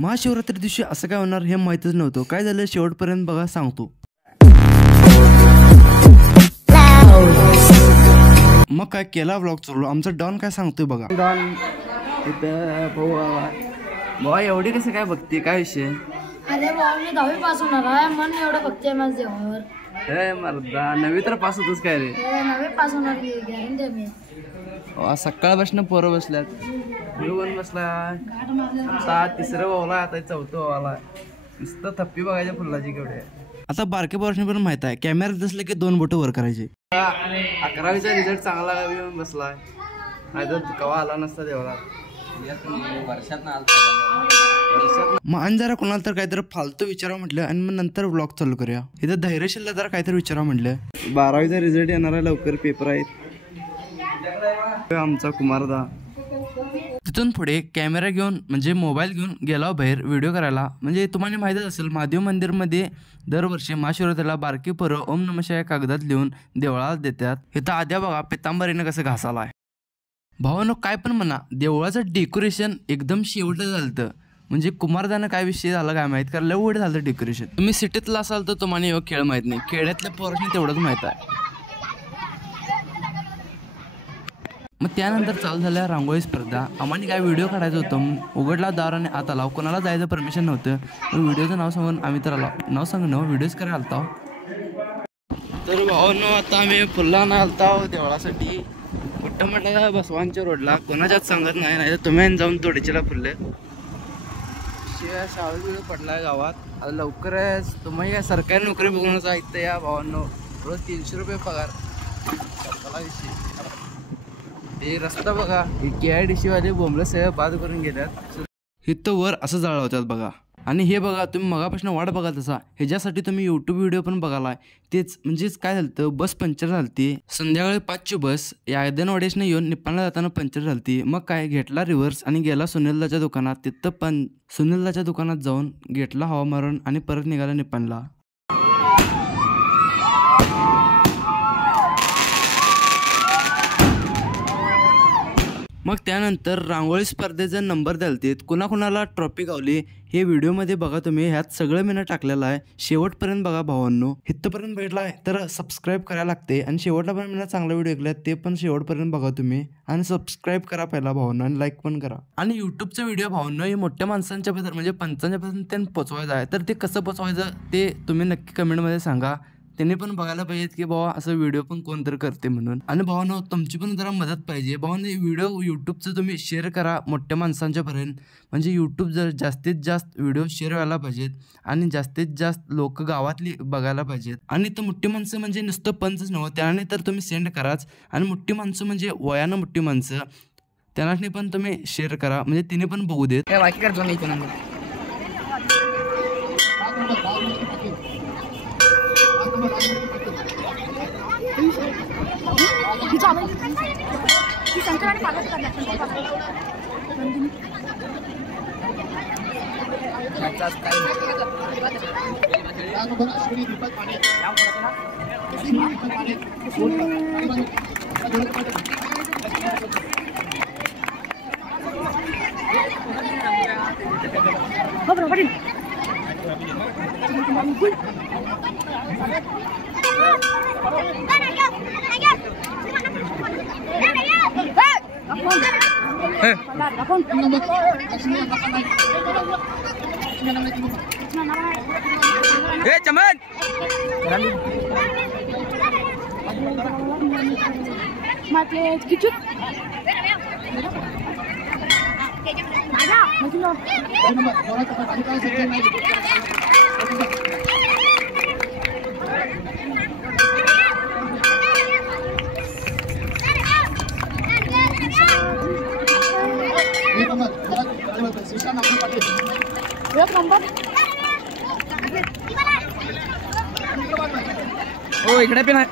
महाशिवरात्री दिवशी असं काय होणार हे माहीतच नव्हतं. काय झालं शेवटपर्यंत बघा सांगतो. मग काय केला व्लॉग चालू. आमचा डॉन काय सांगतोय बघा. डॉन भाऊ एवढी कसं काय बघते, काय विषय? अरे भाऊ मी 10वी पास होणार आहे, मन एवढं बघते माझ्या देवावर. मर्दा 9वी तर पास होतोस काय रे? 9वी पास होणार गॅरंटी मी. सकाळपासून पोरं बसल्यात. पण बसला आता तिसरं वावला, आता चौथं वावला. नुसतं थप्पी बघायच्या फुलाची केवढे. आता बारके पोरांनी पण माहित आहे कॅमेरा दिसले की 2 बोटं वर करायचे. 11वीचा रिझल्ट चांगला येऊन बसलाय. नाही तर कवा आला नसता देवाला. मग आणि जरा कोणाला तर काहीतरी फालतू विचारा म्हटलं आणि मग नंतर ब्लॉग चालू करूया. इथं धैर्यशीलला जरा काहीतरी विचारा म्हटलं. 12वीचा रिझल्ट येणार आहे, लवकर पेपर आहेत. आमचा कुमारदा तिथून पुढे कॅमेरा घेऊन म्हणजे मोबाईल घेऊन गेला बाहेर व्हिडिओ करायला. म्हणजे तुम्हाला माहितीच असेल महादेव मंदिरमध्ये दरवर्षी महाशिवरात्रीला बारकी पोरं ओम नमः शिवाय कागदात लिहून देवळाला देतात. इथं आद्या बघा पितांबरीनं कसं घासाला आहे. भावानो काय पण म्हणा, देवळाचं डेकोरेशन एकदम शेवटं झालं. म्हणजे कुमारदानं काय विषय झाला काय माहीत, कारण लवड झालं डेकोरेशन. तुम्ही सिटीतला असाल तर तुम्हाला एवढं खेळ माहीत नाही, खेड्यातल्या पोरांनी तेवढंच माहीत आहे. मग त्यानंतर चालू झाल्या रांगोळी स्पर्धा. आम्हाला काय व्हिडिओ काढायचं होतं. उघडला दार आणि आत आला. कोणाला जायचं परमिशन नव्हतं. पण व्हिडिओचं नाव सांगून आम्ही तर आलो. नाव सांगून व्हिडिओज करायला आलता. तर भावांनो आता आम्ही फुलांना आलता देवळासाठी. कुठं म्हटलं बसवांच्या रोडला. कोणाच्याच सांगत नाही, नाही तर तुम्ही जाऊन तोडीचीला फुलले. शाळेत व्हिडिओ पडलाय गावात. आता लवकरच तुम्ही या सरकारी नोकरी बघूनच ऐकतं या भावांनो. रोज 300 रुपये पगार. हे रस्ता बघा, KIDC वाले बोंबलं सगळं बाद करून गेल्यात. इथं वर असं जाळं होत्यात बघा. आणि हे बघा तुम्ही मगापासून वाट बघा तसा. ह्याच्यासाठी तुम्ही यूट्यूब व्हिडिओ पण बघालाय. तेच म्हणजेच काय झालं, बस पंक्चर झालती. संध्याकाळी 5ची बस या ऐदनवाडीसने येऊन निप्पाणला जाताना पंक्चर झालती. मग काय घेतला रिव्हर्स आणि गेला सुनीलदाच्या दुकानात. तिथं पण सुनीलदाच्या दुकानात जाऊन घेतला हवा मारून आणि परत निघाला निप्पाणला. मग त्यानंतर रांगोळी स्पर्धेचा नंबर द्यालते. कुणाकुणाला ट्रॉफी गावली हे व्हिडिओमध्ये बघा तुम्ही. ह्यात सगळं मी टाकलेलं आहे. शेवटपर्यंत बघा भावांनो. इथंपर्यंत भेटला आहे तर सबस्क्राईब करायला लागते. आणि शेवटला पण मी चांगला व्हिडिओ ऐकला ते पण शेवटपर्यंत बघा तुम्ही. आणि सबस्क्राईब करा पहिला भावांनो आणि लाईक पण करा. आणि यूट्यूबचा व्हिडिओ भावांनो हे मोठ्या माणसांच्या बद्दल म्हणजे पंचांच्यापर्यंत त्यांना पोचवायचं आहे. तर ते कसं पोचवायचं ते तुम्ही नक्की कमेंटमध्ये सांगा. त्यांनी पण बघायला पाहिजेत की बाबा असं व्हिडिओ पण कोणतरी करते म्हणून. आणि भावांनो तुमची पण जरा मदत पाहिजे. भावांनो व्हिडिओ यूट्यूबचं तुम्ही शेअर करा मोठ्या माणसांच्यापर्यंत. म्हणजे यूट्यूब जर जास्तीत जास्त व्हिडिओ शेअर व्हायला पाहिजेत आणि जास्तीत जास्त लोक गावातली बघायला पाहिजेत. आणि तर मोठी माणसं म्हणजे नुसतं पंचच नव्हतं त्याने तर तुम्ही सेंड कराच. आणि मोठी माणसं म्हणजे वयानं मोठी माणसं त्यांना पण तुम्ही शेअर करा म्हणजे तिने पण बघू देत. चमन हो इकडे पण आहे.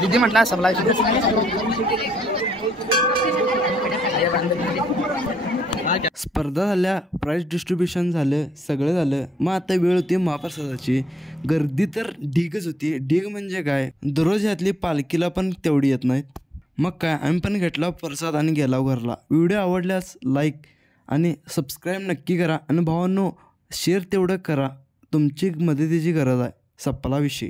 दीदी म्हटलं सबला स्पर्धा झाल्या, प्राइज डिस्ट्रीब्युशन झालं, सगळं झालं. मग आता वेळ होती महाप्रसादाची. गर्दी तर ढीगच होती. ढीग म्हणजे काय, दररोज ह्यातली पालखीला पण तेवढी येत नाहीत. मग काय आम्ही पण घेतला प्रसाद आणि गेला घरला. व्हिडिओ आवडल्यास लाईक आणि सबस्क्राईब नक्की करा आणि भावांनो शेअर तेवढं करा. तुमची मदतीची गरज आहे. सपला विषय.